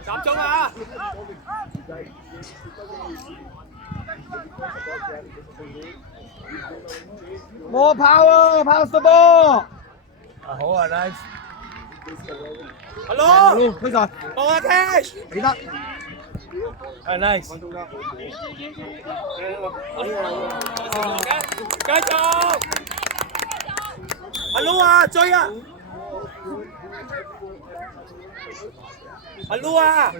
集中啊！More power, pass the ball. 好啊 ，nice。Hello，推上，幫我 catch。記得。係 nice。繼續。Hello 啊，追啊！Hello 啊！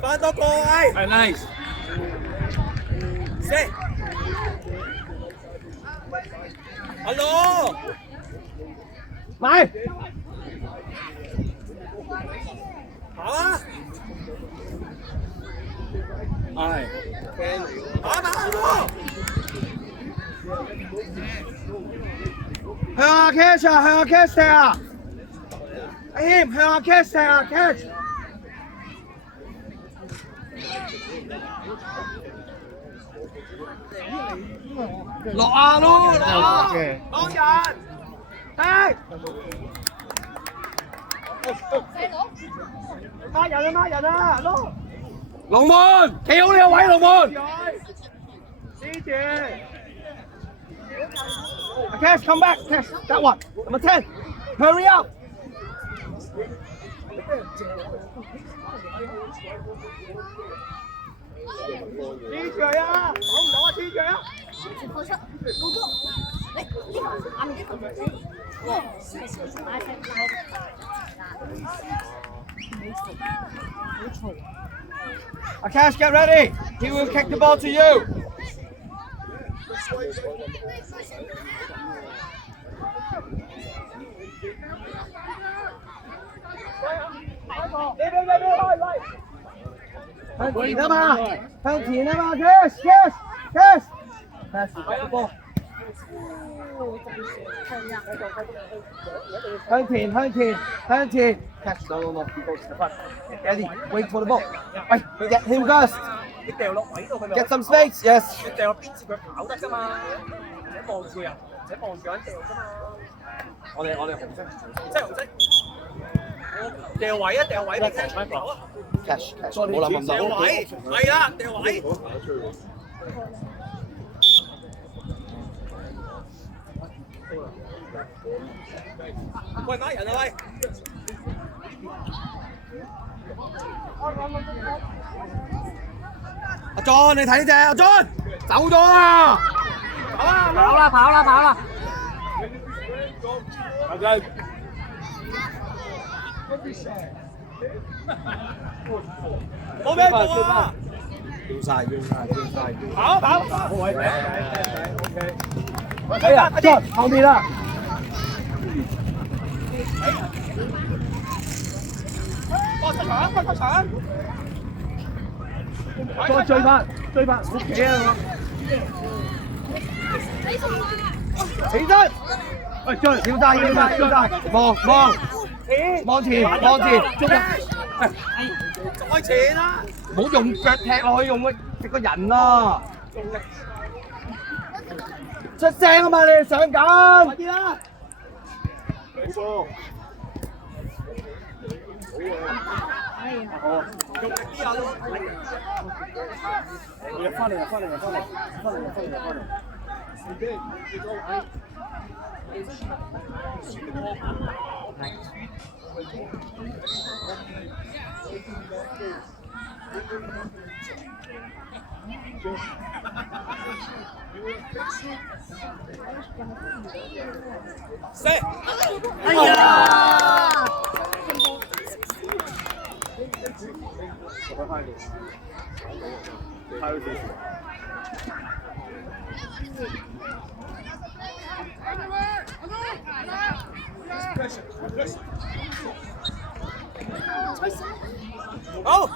翻多個位。係 nice。Set。Hello。買。跑啊！係。跑跑。向下 catch 啊，向下 catch 踢啊！阿謙向下 catch 踢啊 ，catch。落啊咯，落啊！當人。踢。孖人啊，孖人啊，咯！龍門，企好呢個位，龍門。支住。Cash, come back. Cash, that one. Number 10. Hurry up. 黐住啊！講唔講啊？黐住啊！付出，高高，嚟，呢個下面呢個，哇，大聲大，好嘈。Cash, get ready. He will kick the ball to you. 向前啊嘛，向前啊嘛 ，Cash, Cash, Cash, Cash， 個波。向前，向前，向前 ，Cash, no, no, he goes to the front. Eddie, wait for the ball. 喂 ，get him first. 你掉落位度，佢咪 Get some space, yes. 你掉落邊接佢跑得㗎嘛？唔使望住人，唔使望住人掉㗎嘛。我哋紅色。紅色紅色。掉位啊！掉位俾 catch 跑啊 ！Cash，冇諗咁多。掉位，係啦，掉位。喂，買人啊喂！阿 John， 你睇呢隻阿 John， 走咗啊！跑啦跑啦跑啦！冇咩做啊！跳晒！跑跑！好位頂 ，OK。哎呀，阿 John 後面啦！過出場，過出場！再追翻，屋企啊！起身！喂，John，跳晒！望前，捉啊！再前啦！唔好用腳踢落去，用個人啊！出聲啊嘛！你哋上緊，快啲啦！冇錯。哦，用力啲啊！入翻嚟。Set！ 哎呀！好。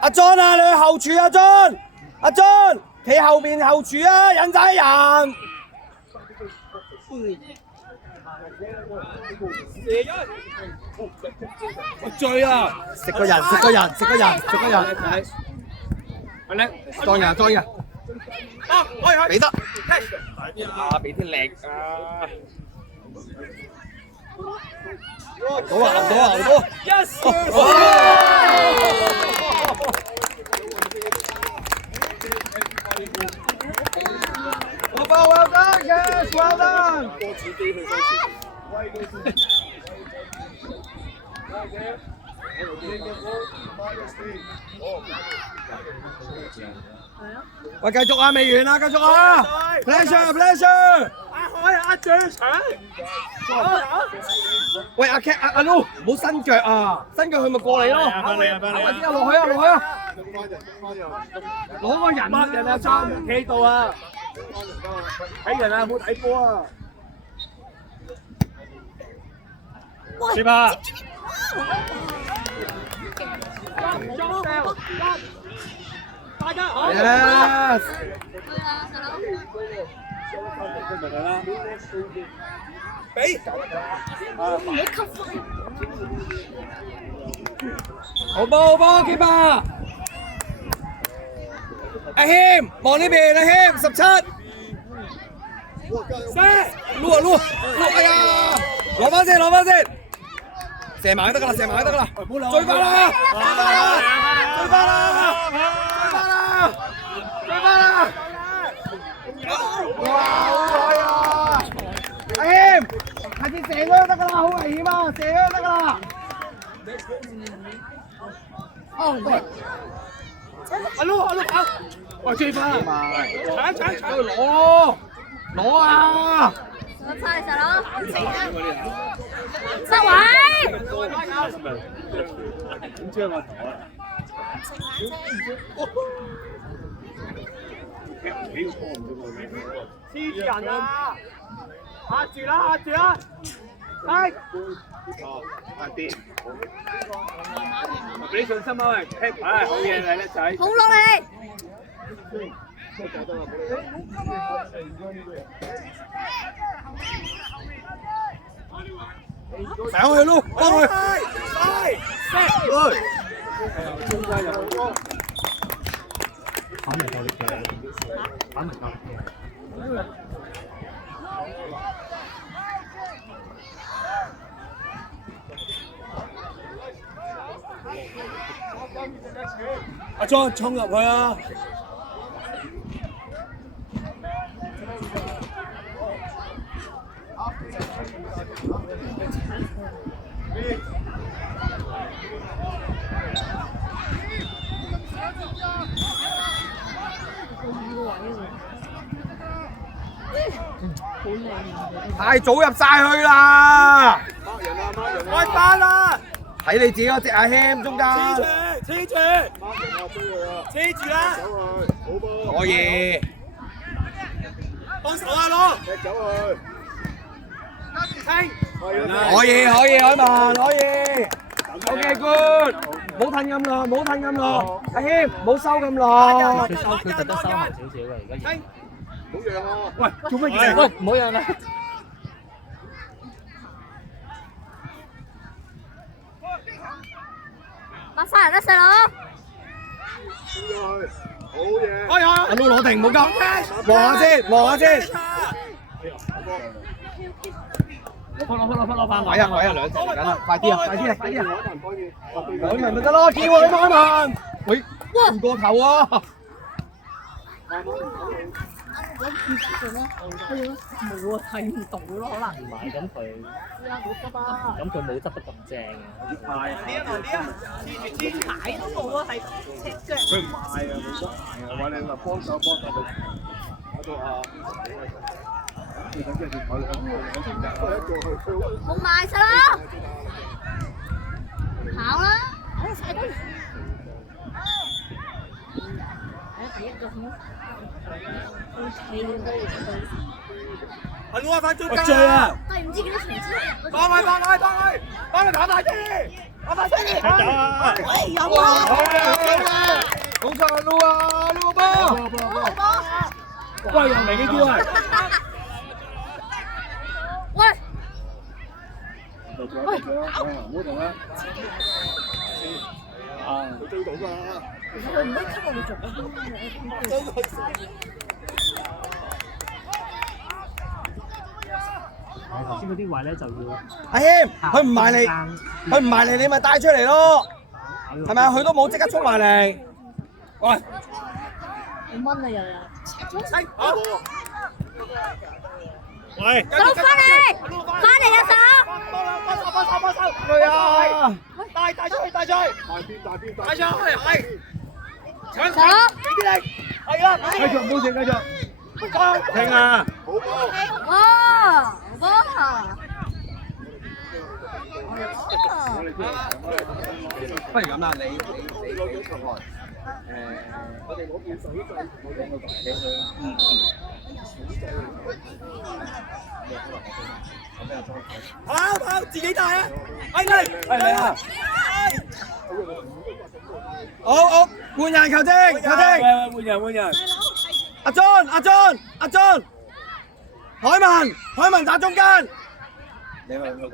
阿 John 啊，你去後柱啊 ，John， 阿 John， 企後面後柱啊，引晒人。射咗，我醉啊！食個人，食個人，食個人，食個人。係叻，當人當人。啊，可以俾得。啊，俾啲力啊！到啊，到啊，到！Yes！ Well done, yes, well done. 喂，繼續啊，未完啊，繼續啊 ！Pleasure，pleasure。阿最搶。喂，阿 Cat，阿 Lu， 唔好伸腳啊！伸腳佢咪過嚟咯。快啲啊，落去啊，落去啊！攞個人啊！人啊，裝唔企度啊！睇人啊，冇睇波啊！接吧。大家好。Yes。俾。好波好波 ，keep 啊！阿謙望呢邊，阿謙17。撈啊撈，哎呀！攞翻先，攞翻先，射埋得㗎啦，射埋得㗎啦，追翻啦，追翻啦，追翻啦，追翻啦！哇，好彩啊！阿謙，下次射咗得㗎啦，好危險啊，射咗得㗎啦。阿撈跑，喂追翻，搶攞啊！我猜實咯，收位。點知我頭啊？黐住人啊！壓住啦，壓住啦！係。快啲！俾信心啊喂！唉，好嘢嚟叻仔！好落嚟。上去咯，幫佢。中間有波。反嚟夠力嘅，反嚟夠力嘅。阿莊衝入去啊！太早入晒去啦！開班啦！睇你自己嗰隻阿謙中間。黐住！黐住啦！可以。幫手啊，攞！可以，海文可以。OK good， 冇褪咁耐，冇褪咁耐。阿謙，冇收咁耐。佢實得收埋少少嘅，而家。唔好讓啊！喂，做乜嘢？喂，唔好讓啦！bắt晒人啦，細佬。好嘢！阿 Lu 攞停，冇救。望下先，望下先。攞翻位啊！兩隻嚟緊啦，快啲啊！兩人咪得咯，叫佢開門。喂，唔過頭啊！冇啊，睇唔到咯，可能唔係咁佢冇執得咁正嘅。係啲啊，黐鞋都冇啊，係赤腳。佢唔係啊，冇得係啊，我話你咪幫手佢搞到啊！冇賣晒啦，跑啦，踩到。第一個阿 Lu 翻中間啊！對唔知幾多場之後。幫佢打大啲！喂，有啊！好彩阿 Lu 啊 ，Lu 波！喂，又嚟呢啲啊！喂，唔好動啦。啊，佢追到㗎。佢唔可以吸我哋做。頭先嗰啲位咧就要阿謙，佢唔埋嚟，佢唔埋嚟，你咪帶出嚟咯，係咪啊？佢都冇即刻衝埋嚟。喂，你蚊啊又有。好。喂，手翻嚟，翻嚟啊手！幫手！佢啊！帶出去，帶出去，係。搶手！俾啲力，係啦，繼續，冇事，繼續。停啊！好波。哇！不如咁啦，你攞咗出來。我哋攞件手掣，我哋俾佢。跑，自己帶啊！嚟啊！好，換人球證，換人。阿 John，海文打中間。你嗰邊。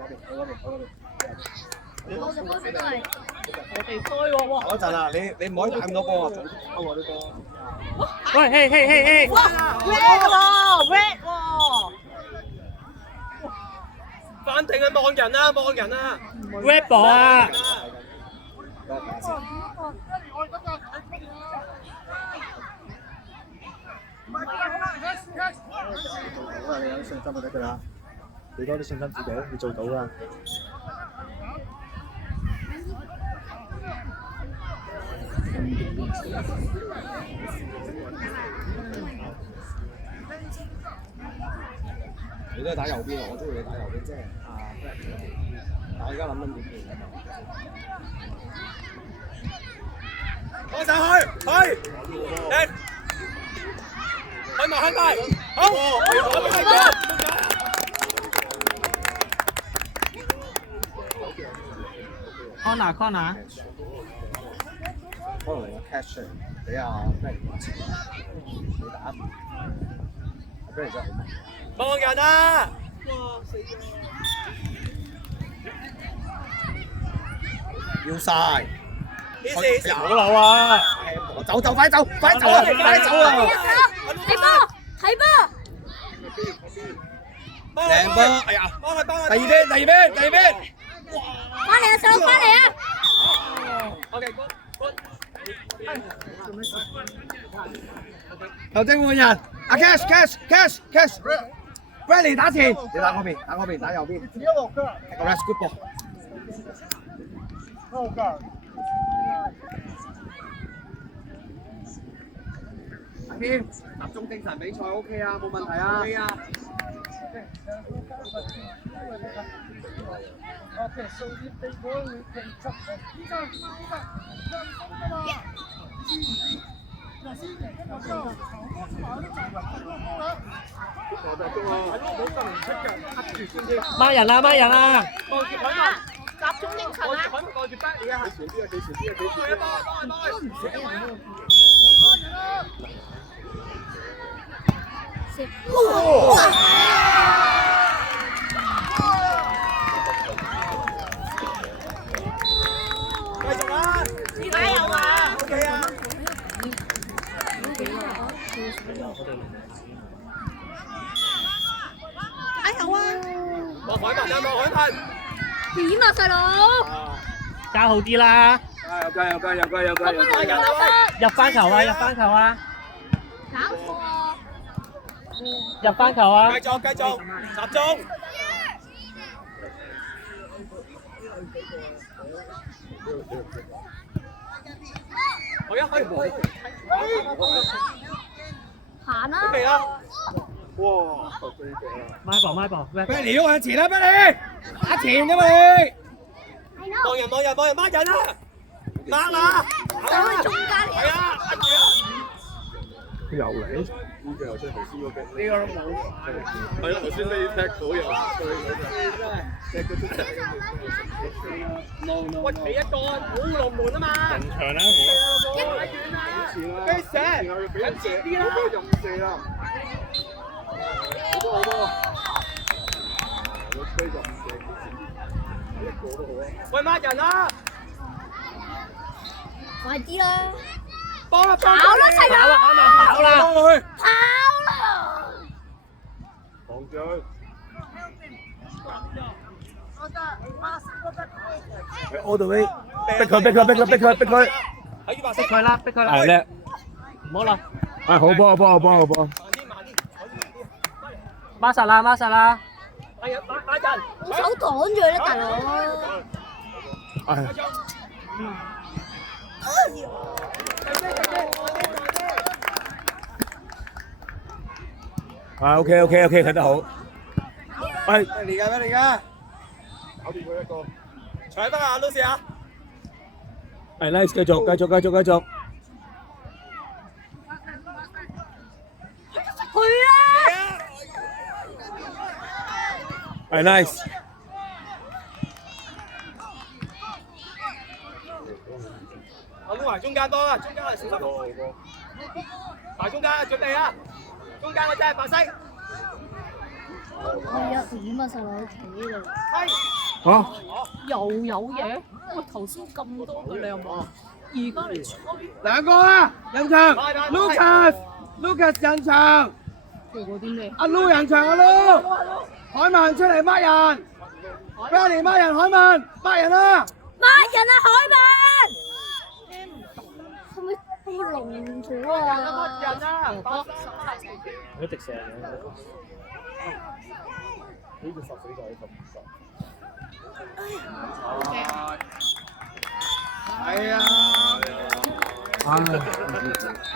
我隻波先都係。我哋開喎，哇！嗰陣啊，你唔可以打咁多波啊，早啲啲波。喂，嘿！哇 ！red 喎，反定係望人啊 ，red 波啊！你有信心就得㗎啦，俾多啲信心自己，你做到㗎。你都係打右邊，我中意你打右邊啫。但我而家諗緊點變。放上去，開埋，好，corner，可能我 catch 出嚟，俾阿 Benny 你打，Benny 真係好慢。望人啊！要曬，好流啊！走，快走啊！睇波！靚波，哎呀！第二邊，翻嚟啊，手翻嚟啊！ OK， 球證換人，阿 Cash，Bradley 打前，你打嗰邊，打右邊。That's good ball。阿謙，集中精神比賽 OK 啊，冇問題啊。OK 啊。孖人啊！集中精神啊！繼續啊！加油啊 ！OK 啊！加油啊！望海文！點啊，細佬？加好啲啦！加油！入翻球啊！搞錯啊！入翻球啊！繼續，集中！行啦！嚟啦！哇！孖博 Bradley 喐向前啦 ，Bradley 打前㗎嘛你。望人，孖人啊！掹啦！走去中間嚟係啊！跟住啊！又嚟，呢個又出頭先嗰個，呢個都冇。係咯，頭先你踢到又踢佢出嚟。喂，企一個好龍門啊嘛！人長啦，太遠啦！俾射，緊前啲啦！任射啦！好波！我吹任射。喂，抹人啦！快啲啦！幫啊！跑啦，齊跑！跑啦！幫佢。跑啦！防住。all the way，逼佢。逼佢啦！係叻，唔好啦！係好波。孖實啦！係啊，馬人。用手擋住啦，大佬！係。啊 OK， 睇得好。係嚟㗎，搞掂佢一個。搶得啊，老師啊！係 nice， 繼續。去啦！係 nice。阿陸華中間多啦，中間係小心。埋中間，準備啊！中間嗰隻係白色。係啊，點啊，細佬企度。好。又有嘢？喂，頭先咁多佢，你有冇？而家嚟吹。兩個啊，人場 ，Lucas 人場。做過啲咩？阿 Lu 人場，阿 Lu。海文出嚟抹人 ，Benny 抹人，海文抹人啊！抹人啊，海文！係咪聾咗啊？抹人啊！一直射嘅。呢個殺死就係咁。係啊！